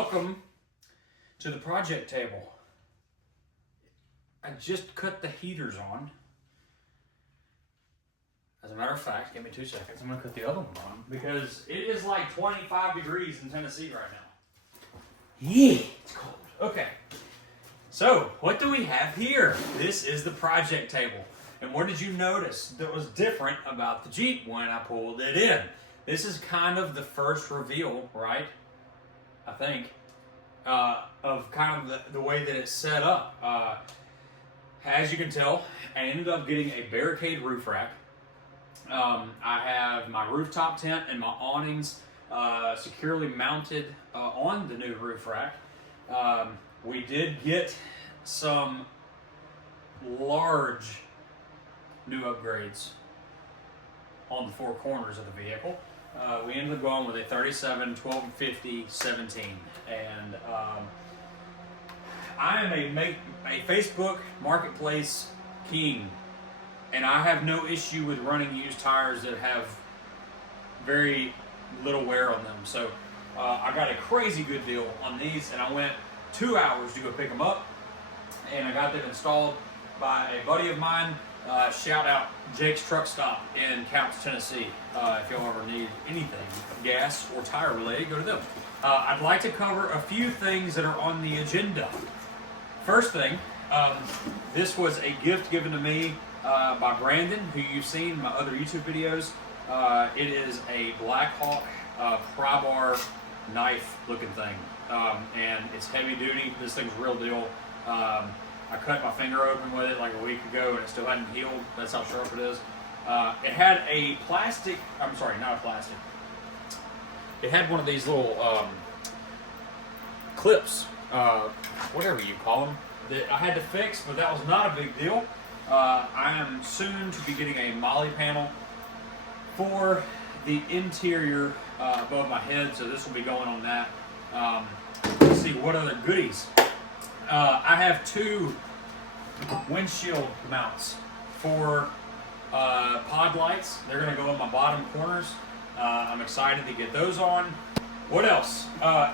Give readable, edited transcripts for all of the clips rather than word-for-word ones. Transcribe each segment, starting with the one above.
Welcome to the project table. I just cut the heaters on. As a matter of fact, give me 2 seconds. I'm gonna cut the other one on because it is like 25 degrees in Tennessee right now. Yeah, it's cold. Okay, so what do we have here? This is the project table. And what did you notice that was different about the Jeep when I pulled it in? This is kind of the first reveal, right? I think, of kind of the way that it's set up. As you can tell, I ended up getting a barricade roof rack. I have my rooftop tent and my awnings securely mounted on the new roof rack. We did get some large new upgrades on the four corners of the vehicle. We ended up going with a 37, 1250, 17. And I am a Facebook marketplace king. And I have no issue with running used tires that have very little wear on them. So I got a crazy good deal on these, and I went 2 hours to go pick them up. And I got them installed by a buddy of mine. Shout out Jake's Truck Stop in Counts, Tennessee. If y'all ever need anything gas or tire related, go to them. I'd like to cover a few things that are on the agenda. First thing, this was a gift given to me by Brandon, who you've seen in my other YouTube videos. It is a Black Hawk pry-bar knife looking thing. And it's heavy duty. This thing's real deal. I cut my finger open with it like a week ago and it still hadn't healed. That's how sharp it is. It had a plastic, I'm sorry, not a plastic. It had one of these little clips, whatever you call them, that I had to fix, but that was not a big deal. I am soon to be getting a molly panel for the interior above my head, so this will be going on that. Let's see what other goodies. I have two windshield mounts for pod lights. They're going to go in my bottom corners. I'm excited to get those on. What else?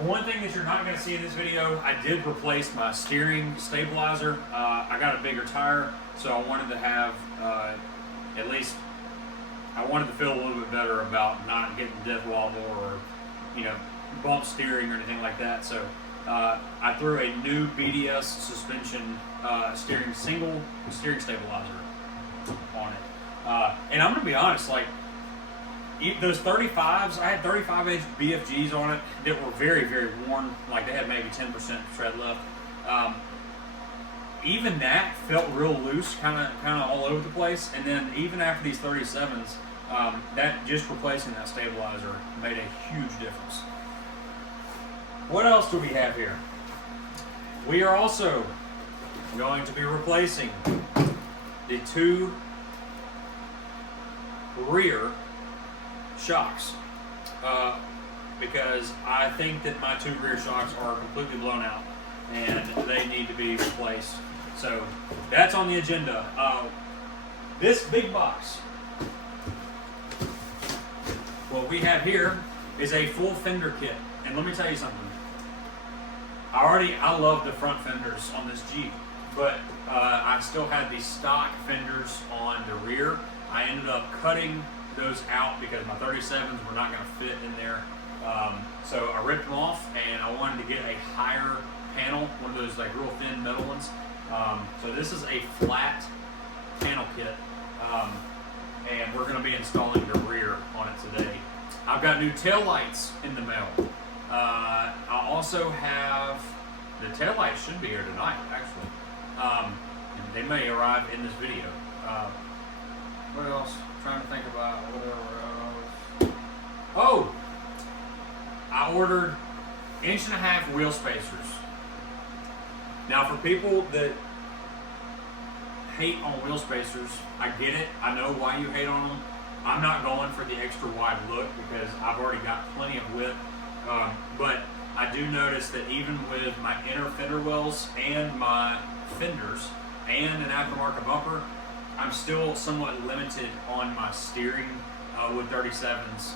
One thing that you're not going to see in this video, I did replace my steering stabilizer. I got a bigger tire, so I wanted to have at least, I wanted to feel a little bit better about not getting death wobble or, bump steering or anything like that. So I threw a new BDS suspension single steering stabilizer on it. And I'm going to be honest, like, those 35s, I had 35-inch BFGs on it that were very, very worn. Like, they had maybe 10% tread left. Even that felt real loose, kind of all over the place. And then even after these 37s, that just replacing that stabilizer made a huge difference. What else do we have here? We are also going to be replacing the two rear shocks because I think that my two rear shocks are completely blown out and they need to be replaced. So that's on the agenda. This big box, what we have here is a full fender kit. And let me tell you something. I love the front fenders on this Jeep, but I still had the stock fenders on the rear. I ended up cutting those out because my 37s were not going to fit in there. So I ripped them off and I wanted to get a higher panel, one of those like real thin metal ones. So this is a flat panel kit, and we're going to be installing the rear on it today. I've got new tail lights in the mail. I also have, the taillights should be here tonight, actually. They may arrive in this video. What else? I'm trying to think about whatever else. Oh! I ordered 1.5-inch wheel spacers. Now, for people that hate on wheel spacers, I get it. I know why you hate on them. I'm not going for the extra wide look because I've already got plenty of width. But I do notice that even with my inner fender wells and my fenders and an aftermarket bumper, I'm still somewhat limited on my steering with 37s.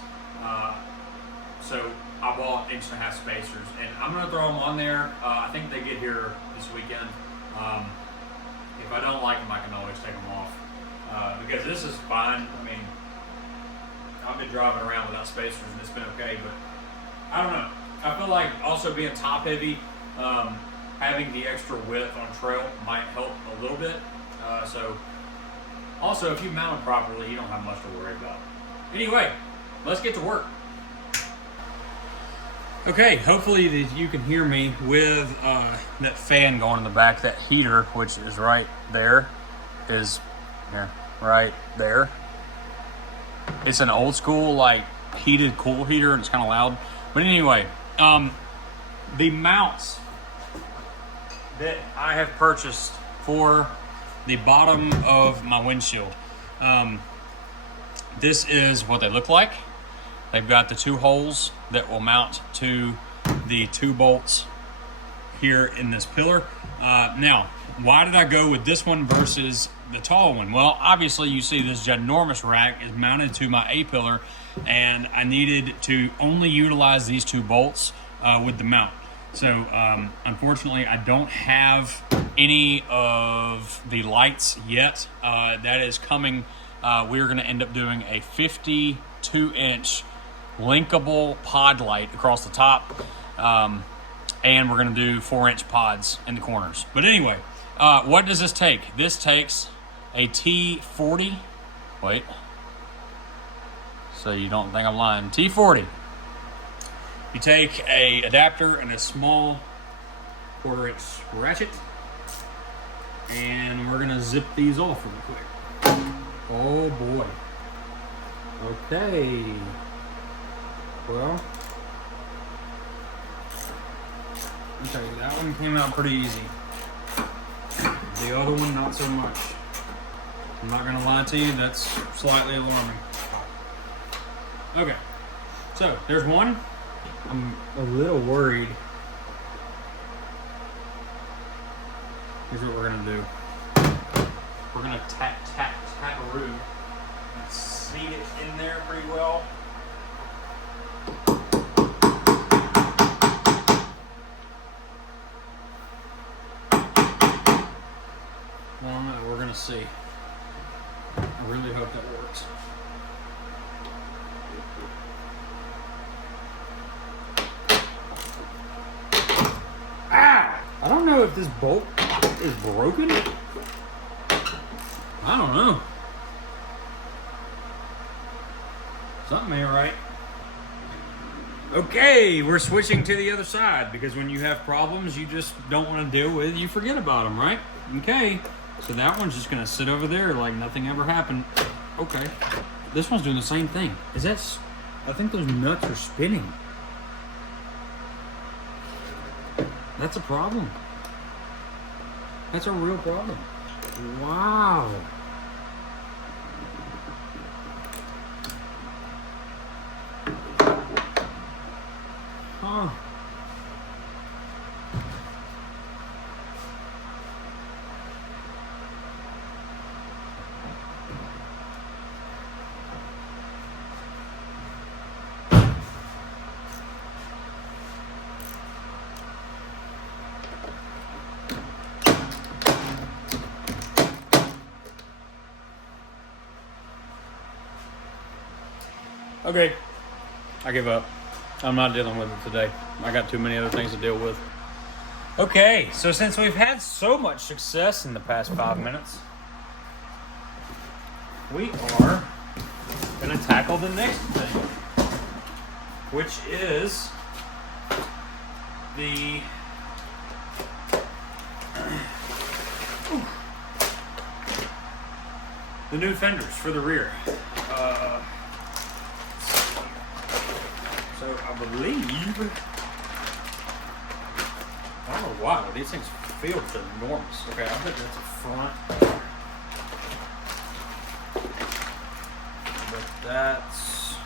So I bought 1.5" spacers, and I'm gonna throw them on there. I think they get here this weekend. If I don't like them, I can always take them off, because this is fine. I mean, I've been driving around without spacers and it's been okay, but I don't know. I feel like also being top heavy, having the extra width on trail might help a little bit. So also, if you mount them properly, you don't have much to worry about. Anyway, let's get to work. Okay, hopefully you can hear me with that fan going in the back. That heater, which is right there, is here, right there. It's an old school, like, heated cool heater, and it's kind of loud. But anyway, the mounts that I have purchased for the bottom of my windshield, this is what they look like. They've got the 2 holes that will mount to the 2 bolts here in this pillar. Now, why did I go with this one versus the tall one? Well, obviously you see this ginormous rack is mounted to my A-pillar, and I needed to only utilize these 2 bolts with the mount. So unfortunately, I don't have any of the lights yet. That is coming. We're going to end up doing a 52-inch linkable pod light across the top, and we're going to do 4-inch pods in the corners. But anyway, what does this take? This takes a T40. Wait, so you don't think I'm lying. T40. You take a adapter and a small 1/4-inch ratchet, and we're gonna zip these off real quick. Oh boy. Okay. Well, okay, that one came out pretty easy. The other one, not so much. I'm not gonna lie to you, that's slightly alarming. Okay, so there's one. I'm a little worried. Here's what we're gonna do. We're gonna tap-a-roo and seat it in there pretty well. Well, we're gonna see. I really hope that works. Ah! I don't know if this bolt is broken. I don't know. Something ain't right. Okay, we're switching to the other side, because when you have problems you just don't want to deal with, you forget about them, right? Okay, so that one's just gonna sit over there like nothing ever happened. Okay, this one's doing the same thing. Is that? I think those nuts are spinning. That's a problem. That's a real problem. Wow. Huh. Okay, I give up. I'm not dealing with it today. I got too many other things to deal with. Okay, so since we've had so much success in the past 5 minutes, we are gonna tackle the next thing, which is the new fenders for the rear. So I believe, I don't know why, but these things feel enormous. Okay, I bet that's a front. But that's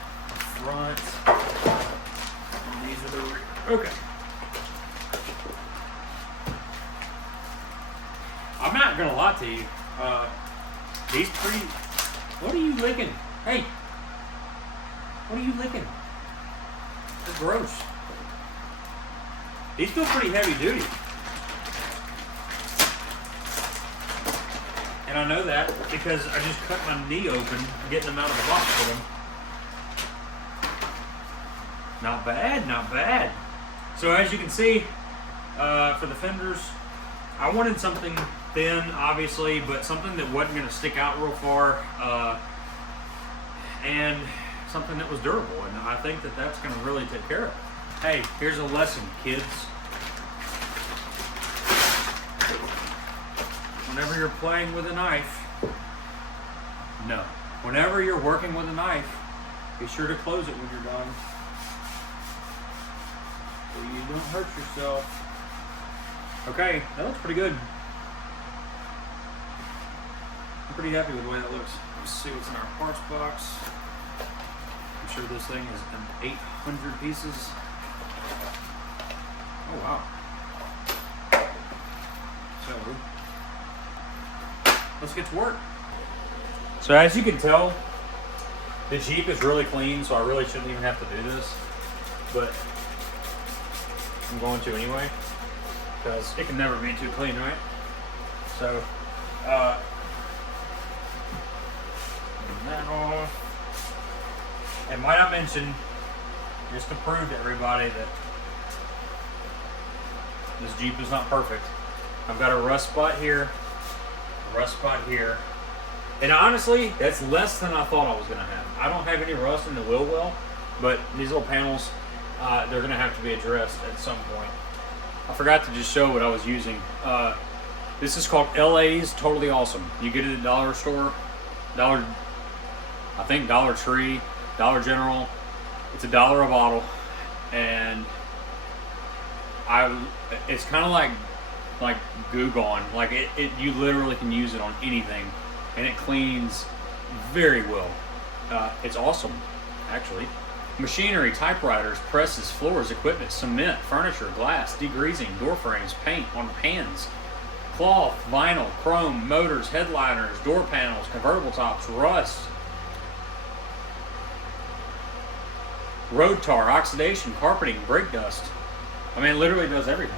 front. And these are the rear. Okay. I'm not gonna lie to you. These pretty. What are you licking? Hey. What are you licking? They're gross. These feel pretty heavy duty. And I know that because I just cut my knee open getting them out of the box for them. Not bad, not bad. So as you can see, for the fenders, I wanted something thin, obviously, but something that wasn't going to stick out real far, and something that was durable. And I think that that's going to really take care of it. Hey, here's a lesson, kids. Whenever you're playing with a knife, no. Whenever you're working with a knife, be sure to close it when you're done, so you don't hurt yourself. Okay, that looks pretty good. I'm pretty happy with the way that looks. Let's see what's in our parts box. I'm sure this thing is an 800 pieces. Oh wow. So, let's get to work. So as you can tell, the Jeep is really clean, so I really shouldn't even have to do this, but I'm going to anyway, because it can never be too clean, right? So, that off. And might I mention, just to prove to everybody that this Jeep is not perfect, I've got a rust spot here, a rust spot here, and honestly, that's less than I thought I was going to have. I don't have any rust in the wheel well, but these little panels, they're going to have to be addressed at some point. I forgot to just show what I was using. This is called LA's Totally Awesome. You get it at the dollar store, I think Dollar Tree, Dollar General. It's $1 a bottle, and it's kind of like Goo Gone. Like it, you literally can use it on anything, and it cleans very well. It's awesome, actually. Machinery, typewriters, presses, floors, equipment, cement, furniture, glass, degreasing, door frames, paint on pans, cloth, vinyl, chrome, motors, headliners, door panels, convertible tops, rust, road tar, oxidation, carpeting, brake dust. I mean, it literally does everything.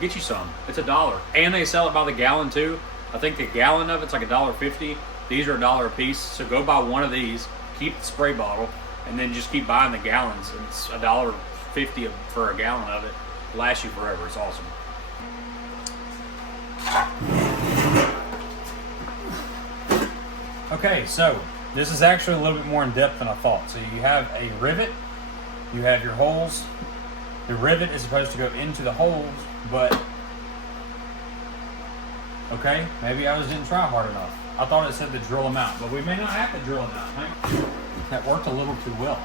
Get you some. It's $1, and they sell it by the gallon too. I think the gallon of it's like $1.50. These are $1 a piece, so go buy one of these, keep the spray bottle, and then just keep buying the gallons. And it's $1.50 for a gallon of it. Lasts you forever. It's awesome. Okay, so this is actually a little bit more in depth than I thought. So you have a rivet, you have your holes. The rivet is supposed to go into the holes, but okay, maybe I just didn't try hard enough. I thought it said to drill them out, but we may not have to drill them out. Right? That worked a little too well.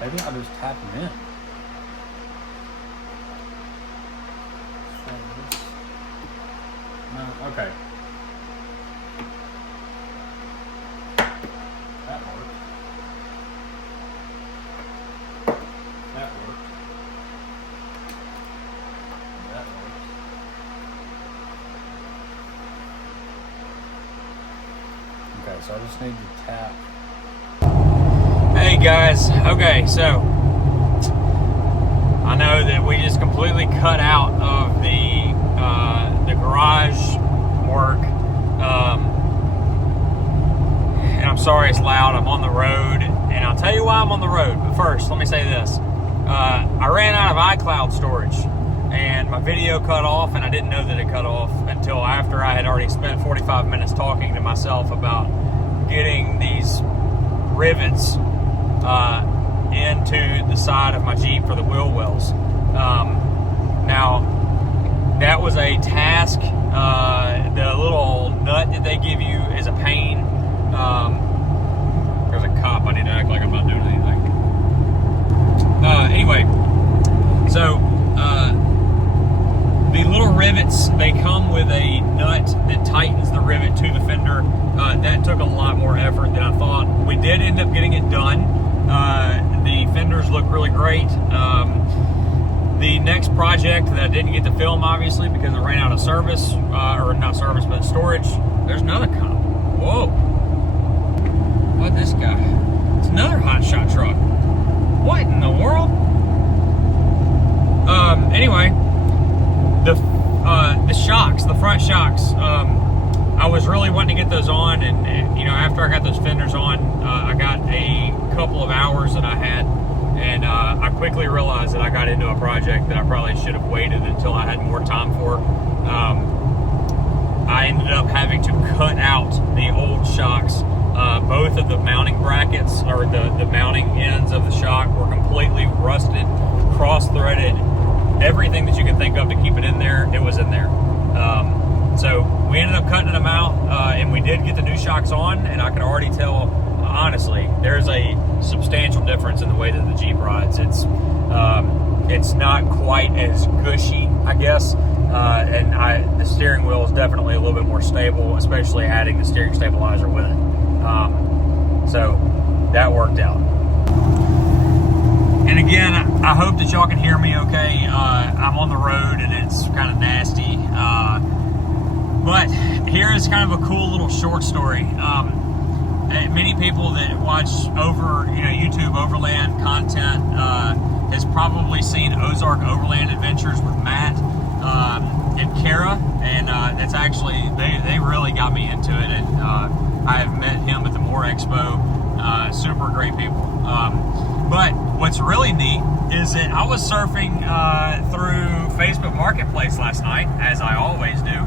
Maybe I'll just tap them in. No, okay. That worked. That worked. That worked. Okay, so I just need to tap. Hey guys, okay, so I know that we just completely cut out of the garage work, and I'm sorry it's loud. I'm on the road, and I'll tell you why I'm on the road. But first, let me say this: I ran out of iCloud storage, and my video cut off, and I didn't know that it cut off until after I had already spent 45 minutes talking to myself about getting these rivets into the side of my Jeep for the wheel wells. Now, that was a task. The little nut that they give you is a pain. There's a cop. I need to act like I'm not doing anything. Anyway, so the little rivets, they come with a nut that tightens the rivet to the fender. That took a lot more effort than I thought. We did end up getting it done. The fenders look really great. The next project that I didn't get to film, obviously, because it ran out of service, or not service, but storage. There's another cop. Whoa. about this guy? It's another hot shot truck. What in the world? Anyway, the shocks, the front shocks, I was really wanting to get those on, and you know, after I got those fenders on, I got a couple of hours that I had, and I quickly realized that I got into a project that I probably should have waited until I had more time for. I ended up having to cut out the old shocks. Both of the mounting brackets, or the mounting ends of the shock, were completely rusted, cross-threaded. Everything that you can think of to keep it in there, it was in there. So we ended up cutting them out, and we did get the new shocks on, and I can already tell, honestly, there's a substantial difference in the way that the Jeep rides. It's not quite as gushy, I guess, and the steering wheel is definitely a little bit more stable, especially adding the steering stabilizer with it. So that worked out. And again, I hope that y'all can hear me okay. I'm on the road and it's kind of nasty. But here is kind of a cool little short story. Many people that watch YouTube Overland content has probably seen Ozark Overland Adventures with Matt and Kara, and that's actually, they really got me into it, and I have met him at the Moore Expo. Super great people. But what's really neat is that I was surfing through Facebook Marketplace last night, as I always do,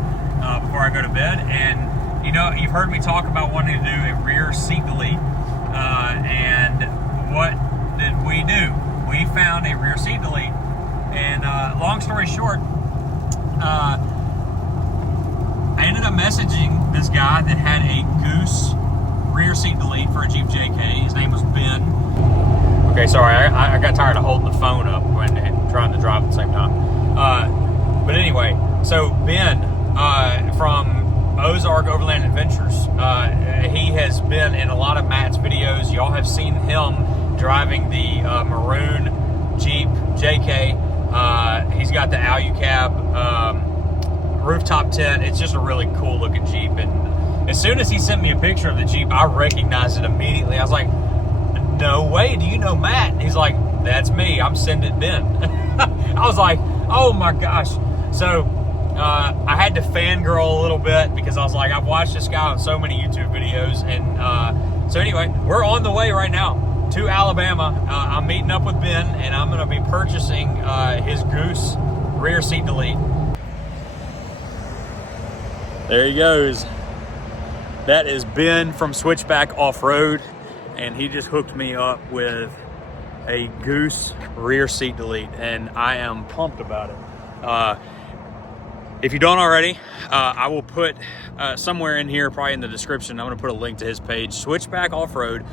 before I go to bed. And you know, you've heard me talk about wanting to do a rear seat delete. And what did we do? We found a rear seat delete. And long story short, I ended up messaging this guy that had a Goose rear seat delete for a Jeepjk. His name was Ben. Okay, sorry, I got tired of holding the phone up and trying to drive at the same time. But anyway, so Ben from Ozark Overland Adventures, he has been in a lot of Matt's videos. Y'all have seen him driving the maroon Jeepjk. He's got the Alu-cab rooftop tent. It's just a really cool looking Jeep, and as soon as he sent me a picture of the Jeep, I recognized it immediately. I was like, no way, do you know Matt? And he's like, that's me, I'm Sendit Ben. I was like, oh my gosh. So I had to fangirl a little bit because I was like, I've watched this guy on so many YouTube videos. And so anyway, we're on the way right now to Alabama. I'm meeting up with Ben, and I'm going to be purchasing his Goose rear seat delete. There he goes. That is Ben from Switchback Off-Road, and he just hooked me up with a Goose rear seat delete, and I am pumped about it. If you don't already, I will put somewhere in here, probably in the description, I'm going to put a link to his page, Switchback Off-Road.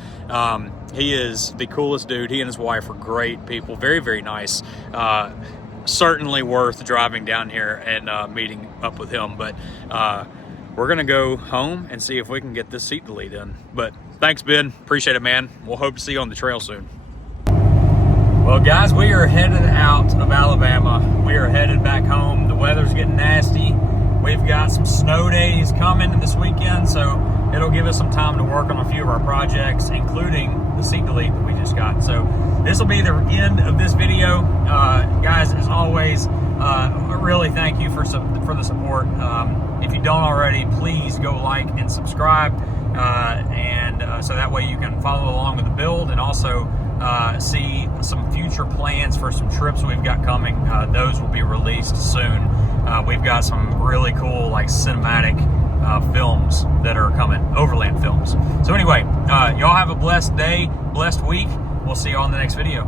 He is the coolest dude. He and his wife are great people, very, very nice. Certainly worth driving down here and meeting up with him. But we're going to go home and see if we can get this seat delete in. But thanks, Ben. Appreciate it, man. We'll hope to see you on the trail soon. Well, guys, we are headed out of Alabama. We are headed back home. The weather's getting nasty. We've got some snow days coming this weekend, so it'll give us some time to work on a few of our projects, including the seat delete that we just got. So this will be the end of this video. Guys, as always, really thank you for the support. If you don't already, please go like and subscribe, so that way you can follow along with the build, and also see some future plans for some trips we've got coming. Those will be released soon. We've got some really cool, like, cinematic films that are coming, Overland films. So anyway, y'all have a blessed day, blessed week. We'll see you all in the next video.